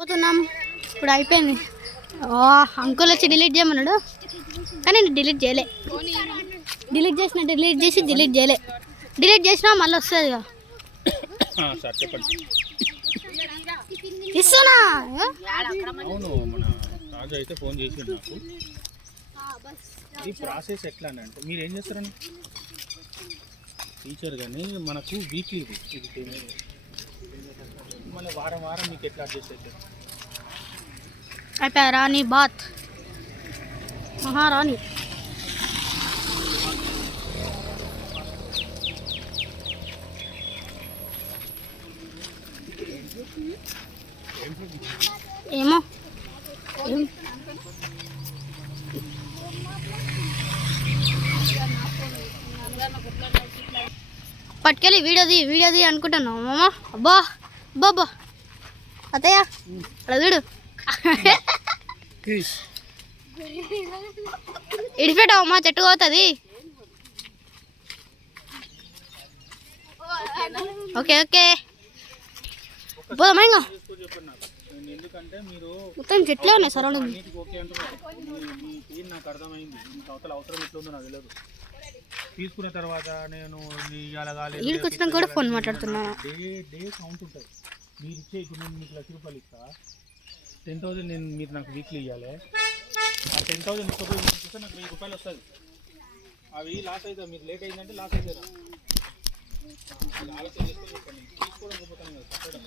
పోతున్నాం ఇప్పుడు అయిపోయింది. అంకుల్ వచ్చి డిలీట్ చేయమన్నాడు కానీ నేను డిలీట్ చేయలే. డిలీట్ చేయలే. డిలీట్ చేసినా మళ్ళీ వస్తుంది ఇక ఇస్తున్నా. అవును మన రాజు అయితే ఫోన్ చేసిండు నాకు. ఈ ప్రాసెస్ ఎట్లా అంటే మీరు ఏం చేస్తారని టీచర్ కానీ మనకు వీక్లీ ఇది మళ్ళీ వారం వారం మీకు ఎట్లా అడ్జస్ట్ అవుతుంది? అయిపోయా రాణి బాత్ మహారాణి. ఏమో పట్టుకెళ్ళి వీడియోది అనుకుంటున్నావు మామ. అబ్బా అబ్బా అత్తయ్య అలా చూడు ఇడిపెట్టావమ్మా చెట్టు పోతుంది. ఓకే ఓకే పోదామా ఇంకా. ఎందుకంటే మీరు మొత్తం చెట్లే ఉన్నాయి సరౌండింగ్. నాకు అర్థమైంది అవతల అవసరం ఎట్లుందో నాకు తెలియదు. తీసుకున్న తర్వాత నేను వీడికి వచ్చినా కూడా ఫోన్ మాట్లాడుతున్నా. డే కౌంట్ ఉంటుంది. మీరు ఇచ్చే ఇప్పుడు నేను మీకు ₹1,00,000 ఇస్తా, 10,000 నేను మీరు నాకు వీక్లీ ఇవ్వాలి. ఆ 10,000 ఇస్తే నాకు ₹1,000 వస్తుంది. అవి లాస్ అవుతుంది. మీరు లేట్ అయిందంటే లాస్ అవుతుంది. ఆలోచన చేస్తే చెప్పండి. తీసుకోవడం గొప్పతనం కదా, కట్టడం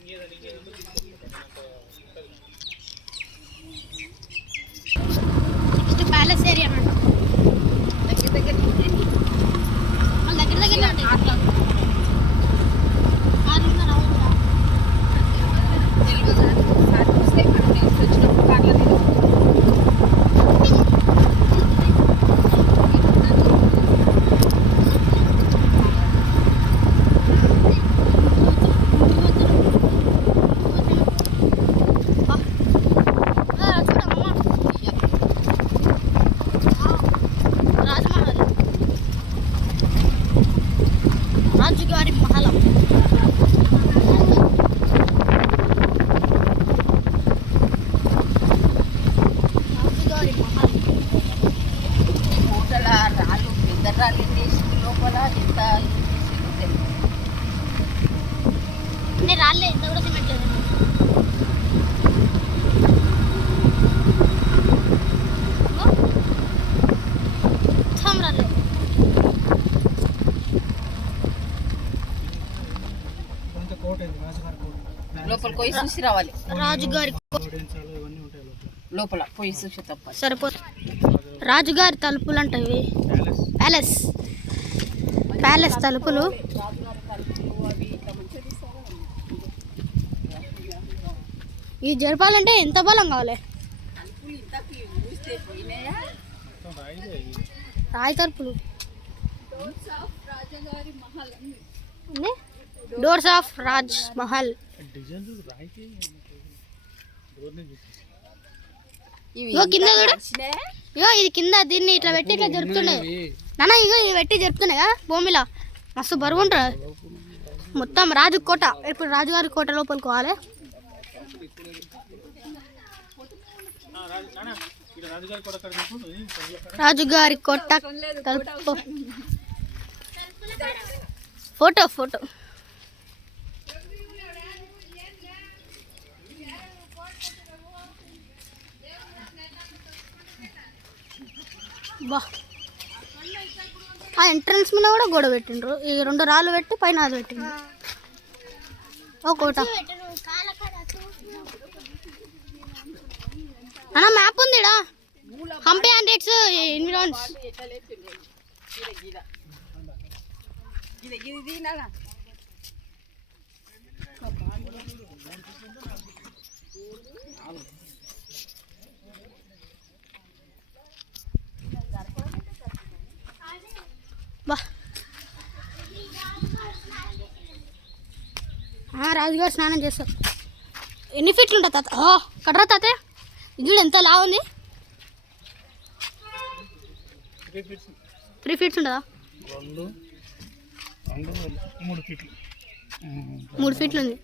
ఇంకేదంటే ప్యాలెస్ ఏరియా దగ్గర రాజుగారి మహలం. హోటల్ రాళ్ళు పెద్ద రాళ్ళు వేసి లోపల ఎంత అంటే రాళ్ళే ఎంత కూడా సిమెంట్ లేదు. రాళ్ళే లోపల పోయి చూసి రావాలి. రాజుగారి లోపల పోయి చూసి తప్ప సరిపోతుంది. రాజుగారి తలుపులు అంటే ప్యాలెస్ తలుపులు. ఇది జరపాలంటే ఎంత బలం కావాలి? రాయి తలుపులు. Doors of Raj Mahal. ఇగో కింద ఇగో ఇది కింద దీన్ని ఇట్లా పెట్టి ఇట్లా జరుపుతున్నాయి నాన్న. ఇగో ఇవి పెట్టి జరుపుతున్నాయి భూమిలో. మస్తు బరువు ఉంటుంది మొత్తం. రాజు కోట. ఇప్పుడు రాజుగారి కోట లోపలికి పోవాలి. రాజుగారి కోట తలుపు. ఫోటో బా. ఆ ఎంట్రన్స్ మీద కూడా గోడ పెట్టిండ్రు. ఈ 2 రాళ్ళు పెట్టి పైన అది పెట్టిండ్రు. ఓ కోట అన్న మ్యాప్ ఉంది ఇడా. Hampi and its environs. బా రాజుగారు స్నానం చేస్తారు. ఎన్ని ఫీట్లు ఉంటుంది తాత? కట్రా తాత. ఇది ఎంత లా ఉంది? 3 ఫీట్స్ ఉంటుందా? 2 3 ఫీట్లు. 3 ఫీట్లు ఉంది.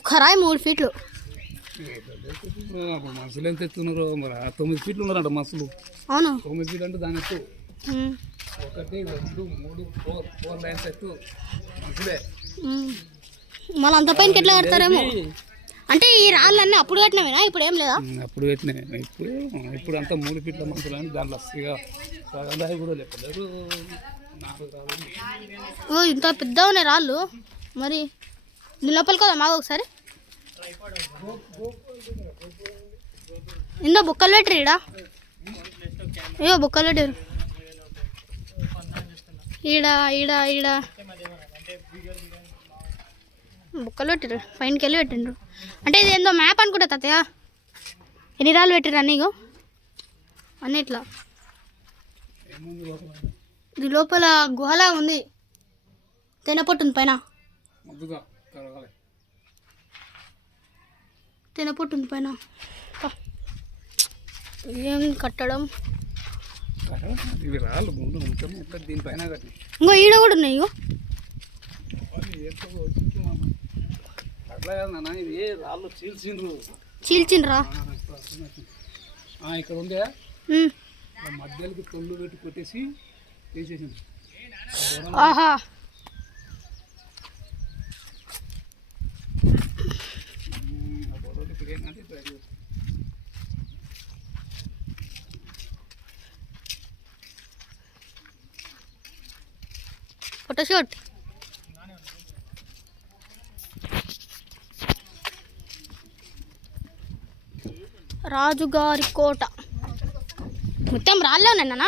ఒక రాయి 3 ఫీట్లు. అప్పుడు మనుషులు ఎంత ఎత్తున్నారు మరి 9 ఫీట్లు ఉన్నారంట మనుషులు. అవును 9 ఫీట్లు అంటే దాని ఎత్తు 1 2 3 4 లైన్స్ ఎత్తు మనుషులే. మళ్ళీ అంత పైనకి ఎట్లా కడతారేమో. అంటే ఈ రాళ్ళన్నీ అప్పుడు కట్టినవేనా, ఇప్పుడు ఏం లేదా? అప్పుడు పెట్టినాయి. ఇప్పుడు అంతా 3 ఫీట్ల మనుషులు అని దాంట్లో ఇక సగం కూడా చెప్పలేరు. 4 రాళ్ళు. ఓ ఇంత పెద్ద ఉన్నాయి రాళ్ళు. మరి నీ లోపలికి కదా మాకు ఒకసారి. ఇందో బుక్కలు పెట్టరు ఈడ. అయ్యో బుక్కలు పెట్టారు ఈడ ఈడ ఈడ బుక్కలు పెట్టారు. పైనకి వెళ్ళి పెట్టిండ్రు. అంటే ఇది ఏందో మ్యాప్ అనుకుంటా తాతయ్య. ఎన్ని రాళ్ళు పెట్టిర్రు అన్నీగో అన్నిట్లా. ఇది లోపల గుహలా ఉంది. తెనపొట్టు ఉంది పైన. తెనపొట్టు ఉంది పైన. ఏం కట్టడం. ఇవి రాళ్ళు దీనిపైన కట్టి ఇంకో ఈడ కూడా ఉన్నాయి. ఇగో అట్లా కాదన్నా ఇవి రాళ్ళు చీల్చిండ్రు. చీల్చిండ్రా? ఇక్కడ ఉందే మధ్యలోకి తొల్లు పెట్టి కొట్టేసి తీసేసింది. ఆహా ఇప్పుడు ఏంటంటే ఫోటోషూట్. రాజుగారి కోట మొత్తం రాళ్ళే ఉన్నాయి నాన్న.